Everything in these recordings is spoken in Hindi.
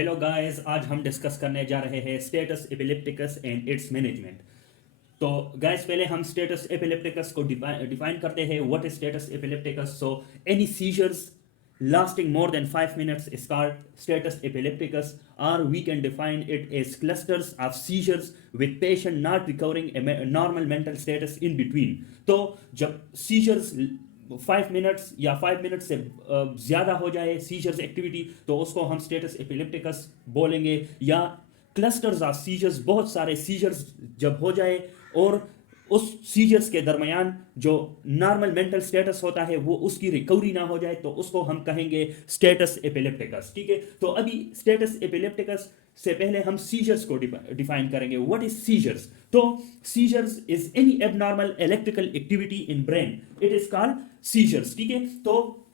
हेलो गाइस, आज हम डिस्कस करने जा रहे हैं status epilepticus and its management. तो गाइस, पहले हम स्टेटस एपिलेप्टिकस को डिफाइन करते हैं। What is status epilepticus? So any seizures lasting more than 5 minutes is called status epilepticus, or we can define it as clusters of seizures with patient not recovering a normal mental status in between. तो जब सीजर्स 5 मिनट्स या 5 मिनट से ज़्यादा हो जाए सीजर्स एक्टिविटी, तो उसको हम स्टेटस एपिलेप्टिकस बोलेंगे। या क्लस्टर्स ऑफ सीजर्स, बहुत सारे सीजर्स जब हो जाए और उस सीजर्स के दरमियान जो नॉर्मल मेंटल स्टेटस होता है वो उसकी रिकवरी ना हो जाए, तो उसको हम कहेंगे स्टेटस एपिलेप्टिकस। ठीक है, तो अभी स्टेटस एपिलेप्टिकस से पहले हम सीजर्स को डिफाइन करेंगे। What is seizures? तो seizures is any abnormal electrical activity in brain, it is called seizures. ठीक है, तो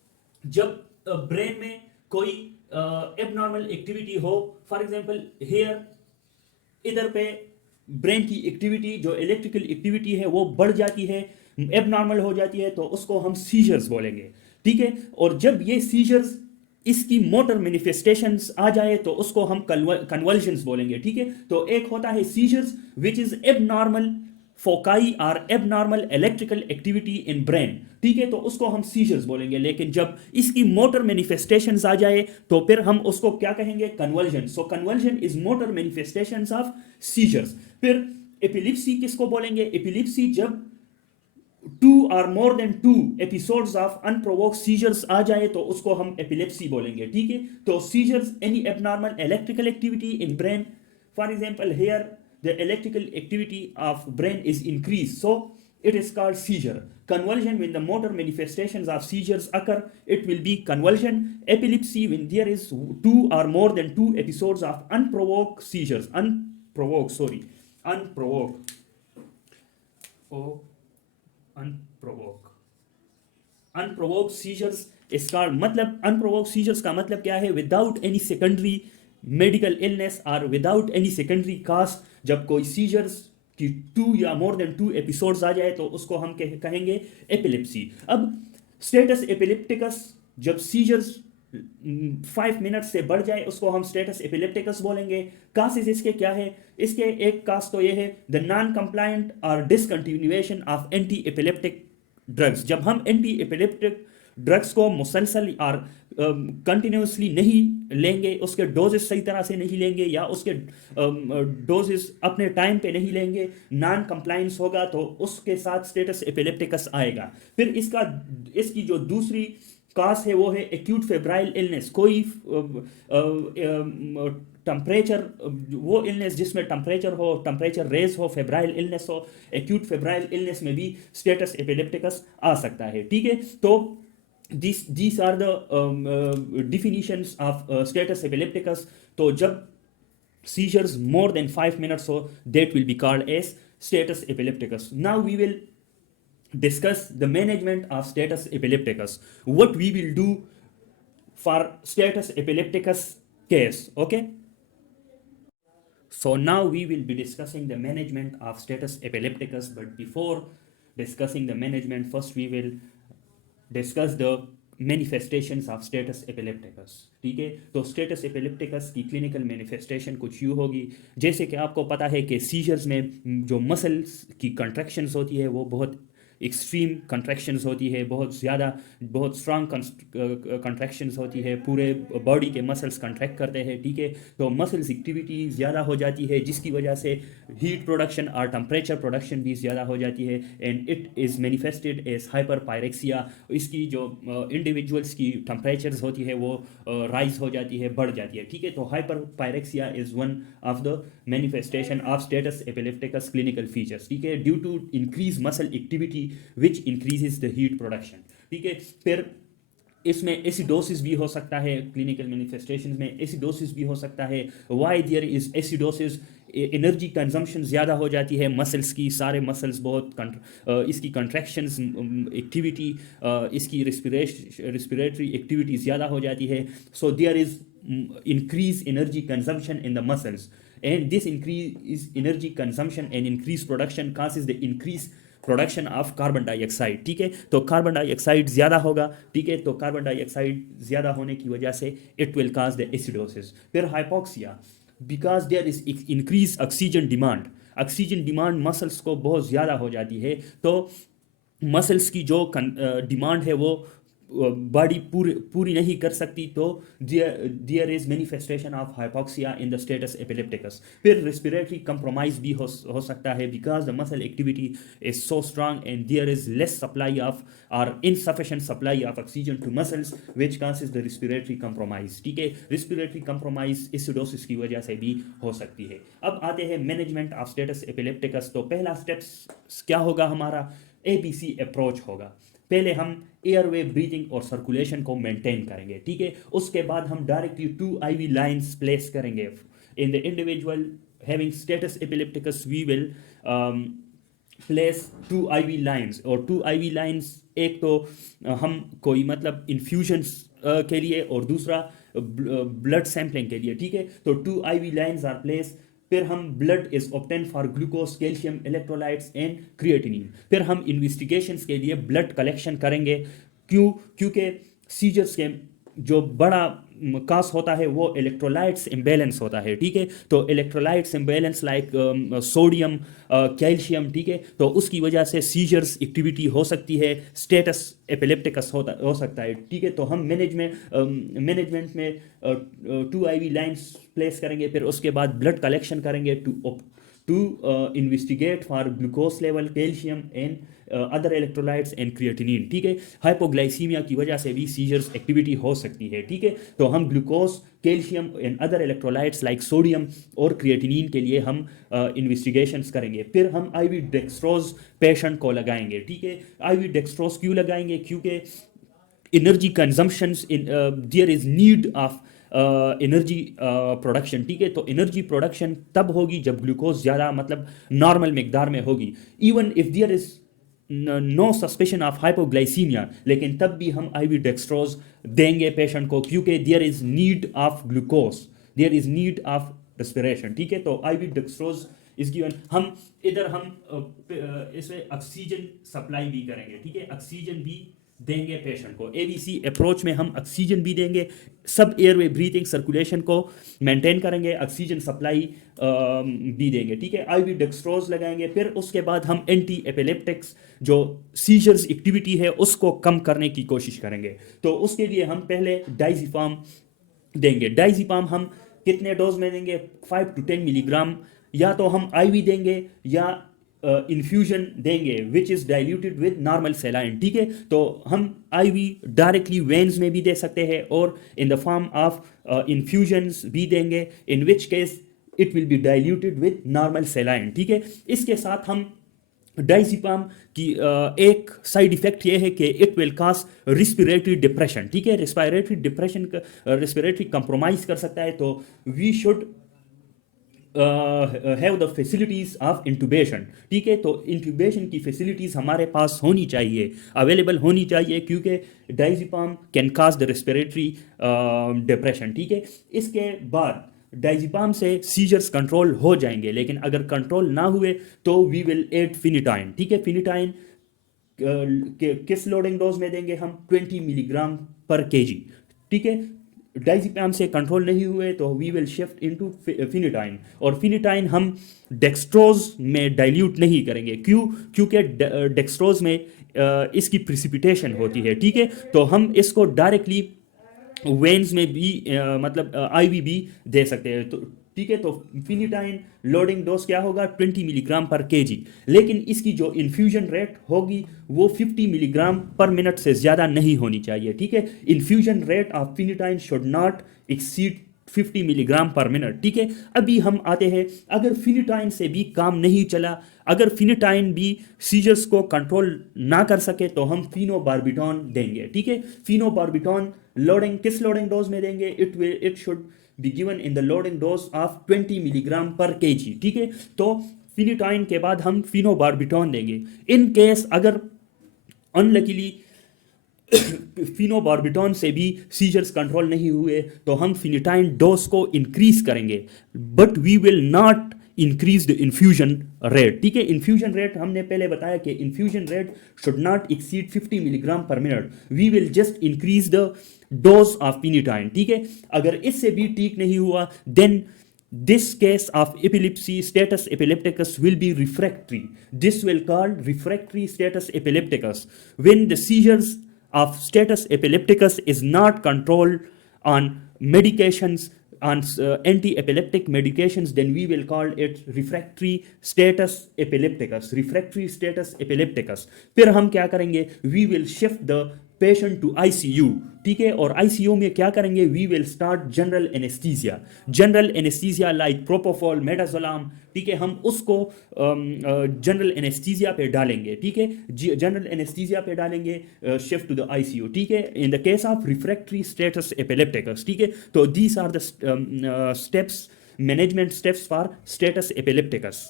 जब ब्रेन में कोई एबनॉर्मल एक्टिविटी हो, फॉर एग्जांपल हेयर, इधर पे ब्रेन की एक्टिविटी जो इलेक्ट्रिकल एक्टिविटी है वो बढ़ जाती है, एबनॉर्मल हो जाती है, तो उसको हम सीजर्स बोलेंगे। ठीक है, और जब ये सीजर्स इसकी मोटर मैनिफेस्टेशंस आ जाए तो उसको हम कन्वल्जन्स बोलेंगे। ठीक है, तो एक होता है seizures which is abnormal foci और abnormal electrical activity in brain. ठीक है, तो उसको हम सीजर्स बोलेंगे। लेकिन जब इसकी मोटर मैनिफेस्टेशंस आ जाए तो फिर हम उसको क्या कहेंगे? Convulsion. So convulsion is motor manifestations of seizures. फिर एपिलिप्सी किसको बोलेंगे? एपिलिप्सी जब 2 or more than 2 episodes of unprovoked seizures आ जाए तो उसको हम एपिलेप्सी बोलेंगे। ठीक है, तो seizures any abnormal electrical activity in brain, for example here the electrical activity of brain is increased, so it is called seizure. Convulsion, when the motor manifestations of seizures occur, it will be convulsion. Epilepsy, when there is 2 or more than 2 episodes of unprovoked seizures, unprovoked oh unprovoked seizures is called, मतलब unprovoked seizures का मतलब क्या है? without any secondary medical illness और विदाउट एनी सेकेंडरी काज, जब कोई सीजर्स की 2 या more than 2 एपिसोड्स आ जाए तो उसको हम कहेंगे एपिलेप्सी। अब स्टेटस एपिलेप्टिकस जब सीजर्स 5 मिनट से बढ़ जाए उसको हम स्टेटस एपिलेप्टिकस बोलेंगे। कासेस इसके क्या है? इसके एक कास तो ये है द नॉन कंप्लायंट और discontinuation of anti epileptic drugs. जब हम एंटी एपिलेप्टिक ड्रग्स को मुसलसल और कंटिन्यूसली नहीं लेंगे, उसके डोजेस सही तरह से नहीं लेंगे या उसके डोजेस अपने टाइम पे नहीं लेंगे, नॉन कंप्लायंस होगा, तो उसके साथ स्टेटस एपिलेप्टिकस आएगा। फिर इसकी जो दूसरी कास है वो है एक्यूट फेब्राइल इलनेस। कोई टेम्परेचर, वो इलनेस जिसमें टेम्परेचर हो, टेम्परेचर रेज हो, फेब्राइल इलनेस हो, एक्यूट फेब्राइल इलनेस में भी स्टेटस एपिलेप्टिकस आ सकता है। ठीक है, तो these are the definitions of status epilepticus. तो जब seizures more than 5 minutes हो, that will be called as status epilepticus. Now we will discuss the management of status epilepticus. What we will do for status epilepticus case. Okay, so now we will be discussing the management of status epilepticus, but before discussing the management, first we will discuss the manifestations of status epilepticus. ठीक है, तो स्टेटस एपिलेप्टिकस की क्लिनिकल मैनिफेस्टेशन कुछ यूँ होगी, जैसे कि आपको पता है कि सीजर्स में जो मसल्स की कंट्रैक्शंस होती है वो बहुत एक्सट्रीम कंट्रैक्शंस होती है, बहुत ज़्यादा, बहुत स्ट्रांग कंट्रैक्शंस होती है, पूरे बॉडी के मसल्स कंट्रैक्ट करते हैं। ठीक है, तो मसल्स एक्टिविटी ज़्यादा हो जाती है जिसकी वजह से हीट प्रोडक्शन और टेम्परेचर प्रोडक्शन भी ज़्यादा हो जाती है, and it is manifested as hyper pyrexia. इसकी जो इंडिविजुअल्स की टेम्परेचर्स होती है वो राइज हो जाती है, बढ़ जाती है। ठीक है, तो hyper pyrexia is one of the manifestation of status epilepticus clinical features. ठीक है, due to increase muscle activity which increases the heat production. ठीक है, फिर इसमें एसिडोसिस भी हो सकता है, क्लिनिकल मैनिफेस्टेशंस में एसिडोसिस भी हो सकता है। Why there is acidosis? Energy consumption ज़्यादा हो जाती है मसल्स की, सारे मसल्स बहुत इसकी कंट्रैक्शंस एक्टिविटी, इसकी रिस्पिरेटरी एक्टिविटी ज़्यादा हो जाती है। So there is increase energy consumption in the muscles, and this increase energy consumption and increased production causes the increase production of carbon dioxide, ठीक है। तो कार्बन डाइऑक्साइड ज़्यादा होगा, ठीक है। तो कार्बन डाइऑक्साइड ज़्यादा होने की वजह से it will cause the acidosis. फिर hypoxia, because there is increase oxygen demand. Oxygen demand muscles को बहुत ज़्यादा हो जाती है, तो मसल्स की जो डिमांड है वो बॉडी पूरी नहीं कर सकती, तो there is manifestation of hypoxia in the status epilepticus. फिर रेस्पिरेटरी कंप्रोमाइज भी हो सकता है, because the muscle activity is so strong and there is less supply of और insufficient supply of oxygen to muscles which causes the respiratory compromise, ठीक है। रेस्पिरेटरी कंप्रोमाइज एसिडोसिस की वजह से भी हो सकती है। अब आते हैं मैनेजमेंट ऑफ स्टेटस एपिलेप्टिकस। तो पहला स्टेप्स क्या होगा हमारा, ABC अप्रोच होगा। पहले हम एयरवे ब्रीथिंग और सर्कुलेशन को मेंटेन करेंगे, ठीक है। उसके बाद हम डायरेक्टली 2 IV लाइंस प्लेस करेंगे in the individual having status epilepticus. We will place 2 IV lines, और 2 IV लाइंस एक तो हम कोई मतलब इन्फ्यूजन्स के लिए और दूसरा ब्लड सैम्पलिंग के लिए, ठीक है। तो 2 IV लाइंस आर प्लेस। फिर हम blood is obtain for glucose, calcium, electrolytes and creatinine. फिर हम इन्वेस्टिगेशंस के लिए ब्लड कलेक्शन करेंगे, क्योंकि सीजर्स के जो बड़ा कास होता है वो इलेक्ट्रोलाइट्स इम्बैलेंस होता है, ठीक है। तो electrolytes imbalance like sodium, calcium, ठीक है। तो उसकी वजह से सीजर्स एक्टिविटी हो सकती है, स्टेटस एपिलेप्टिकस हो सकता है, ठीक है। तो हम मैनेजमेंट में 2 IV लाइंस प्लेस करेंगे। फिर उसके बाद ब्लड कलेक्शन करेंगे to investigate for glucose level, calcium and other electrolytes and creatinine, ठीक है। हाइपोग्लाइसीमिया की वजह से भी सीजर्स एक्टिविटी हो सकती है, ठीक है। तो हम glucose, calcium and other electrolytes like sodium और क्रिएटिनिन के लिए हम इन्वेस्टिगेशंस करेंगे। फिर हम IV डेक्सट्रोज पेशेंट को लगाएंगे, ठीक है। IV डेक्सट्रोज क्यों लगाएंगे, क्योंकि energy consumptions in their is need of energy production, ठीक है। तो एनर्जी प्रोडक्शन तब होगी जब ग्लूकोज ज़्यादा मतलब नॉर्मल मिकदार में होगी, even if there is no suspicion of hypoglycaemia, लेकिन तब भी हम IV डेक्सट्रोज देंगे पेशेंट को, क्योंकि there is need of glucose, there is need of respiration, ठीक है। तो IV डेक्सट्रोज इज गिवन। हम इधर इसमें ऑक्सीजन सप्लाई भी करेंगे, ठीक है। ऑक्सीजन भी देंगे पेशेंट को। ABC अप्रोच में हम ऑक्सीजन भी देंगे, सब एयरवे ब्रीथिंग सर्कुलेशन को मेंटेन करेंगे, ऑक्सीजन सप्लाई भी देंगे, ठीक है। IV डेक्सट्रोज लगाएंगे। फिर उसके बाद हम एंटी एपिलेप्टिक्स जो सीजर्स एक्टिविटी है उसको कम करने की कोशिश करेंगे। तो उसके लिए हम पहले डाइजिपाम देंगे। डाइजिपाम हम कितने डोज में देंगे, 5 to 10 मिलीग्राम, या तो हम IV देंगे या इन्फ्यूजन देंगे which is diluted with normal saline, ठीक है। तो हम IV डायरेक्टली वेन्स में भी दे सकते हैं और in the form of infusions भी देंगे, in which case it will be diluted with normal saline, ठीक है। इसके साथ हम डाइजिपाम की एक साइड इफेक्ट ये है कि it will cause respiratory depression, ठीक है। रिस्पिरेटरी डिप्रेशन, रिस्पिरेटरी कंप्रोमाइज कर सकता है। तो we should have the facilities of intubation, ठीक है। तो इंटूबेशन की फैसिलिटीज़ हमारे पास होनी चाहिए, अवेलेबल होनी चाहिए, क्योंकि diazepam can cause the respiratory depression, ठीक है। इसके बाद डाइजिपाम से सीजर्स कंट्रोल हो जाएंगे, लेकिन अगर कंट्रोल ना हुए तो वी विल एड फिनिटाइन, ठीक है। फिनिटाइन किस लोडिंग डोज में देंगे हम, 20 मिलीग्राम पर kg, ठीक है। डाइजिपाम से कंट्रोल नहीं हुए तो वी विल शिफ्ट इनटू फिनिटाइन, और फिनिटाइन हम डेक्सट्रोज में डाइल्यूट नहीं करेंगे, क्योंकि डेक्सट्रोज में इसकी प्रिसिपिटेशन होती है, ठीक है। तो हम इसको डायरेक्टली वेन्स में भी मतलब IV भी दे सकते हैं, तो ठीक है। तो फिनिटाइन लोडिंग डोज क्या होगा, 20 मिलीग्राम पर kg, लेकिन इसकी जो इन्फ्यूजन रेट होगी वो 50 मिलीग्राम पर मिनट से ज़्यादा नहीं होनी चाहिए, ठीक है। Infusion rate of phenytoin should not exceed 50 milligram per minute, ठीक है। अभी हम आते हैं, अगर फिनिटाइन से भी काम नहीं चला, अगर फिनिटाइन भी सीजर्स को कंट्रोल ना कर सके, तो हम फिनोबार्बिटॉन देंगे, ठीक है। फिनोबार्बिटॉन लोडिंग किस लोडिंग डोज में देंगे, it should be given in the loading dose of 20 milligram पर kg, ठीक है। तो फिनिटाइन के बाद हम फिनोबार्बिटॉन देंगे। इन केस अगर अनलकीली फिनोबार्बिटॉन से भी सीजर्स कंट्रोल नहीं हुए तो हम फिनिटाइन डोज को इंक्रीज करेंगे, but we will not increase the infusion rate, ठीक है। इन्फ्यूजन रेट हमने पहले बताया कि infusion rate should not exceed 50 milligram per minute, we will just increase the dose of phenytoin, ठीक है। अगर इससे भी ठीक नहीं हुआ then this case of epilepsy status epilepticus will be refractory. This will called refractory status epilepticus. When the seizures of status epilepticus is not controlled on medications, on anti-epileptic medications, then we will call it refractory status epilepticus. Refractory status epilepticus. फिर हम क्या करेंगे? We will shift the patient to ICU, ठीक है। और आईसीयू में क्या करेंगे? We will start general anaesthesia, general anaesthesia like propofol, midazolam, ठीक है। हम उसको जनरल एनेस्थीसिया पे डालेंगे, ठीक है। जनरल एनेस्थीसिया पे डालेंगे, शिफ्ट टू द आईसीयू, ठीक है। In the case of refractory status epilepticus, ठीक है। तो these are the steps, management steps for status epilepticus.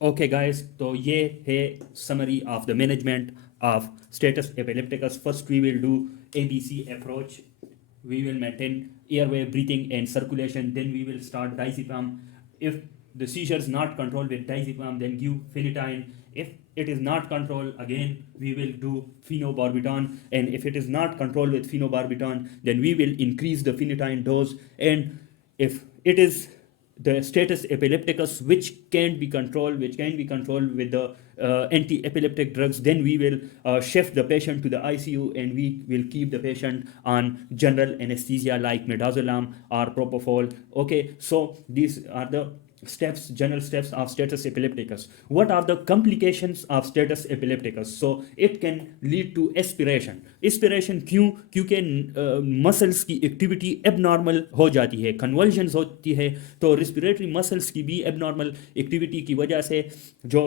Okay guys, तो ये है summary of the management of status epilepticus. First we will do ABC approach. We will maintain airway, breathing and circulation. Then we will start diazepam. If the seizure is not controlled with diazepam, then give phenytoin. If it is not controlled, again we will do phenobarbital. And if it is not controlled with phenobarbital, then we will increase the phenytoin dose. And if it is the status epilepticus which can be controlled with the anti-epileptic drugs, then we will shift the patient to the ICU and we will keep the patient on general anesthesia like midazolam or propofol. Okay, so these are the steps, general steps of status epilepticus. What are the complications of status epilepticus? So it can lead to aspiration. Aspiration क्यों? क्योंकि मसल्स की एक्टिविटी एबनॉर्मल हो जाती है, कन्वल्जन्स होती है। तो रिस्पिरेटरी मसल्स की भी एबनॉर्मल एक्टिविटी की वजह से जो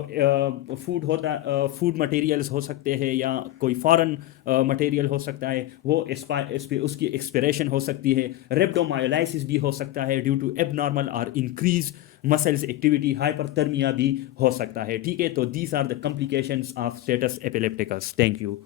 फूड मटेरियल्स हो सकते हैं या कोई फॉरेन मटेरियल हो सकता है, वो उसकी एक्सपिरेशन हो सकती है। रेब्डोमायोलाइसिस भी हो सकता है ड्यू टू एबनॉर्मल और इंक्रीज मसल्स एक्टिविटी, हाइपरथर्मिया भी हो सकता है, ठीक है। तो these are the complications of status epilepticus. Thank you.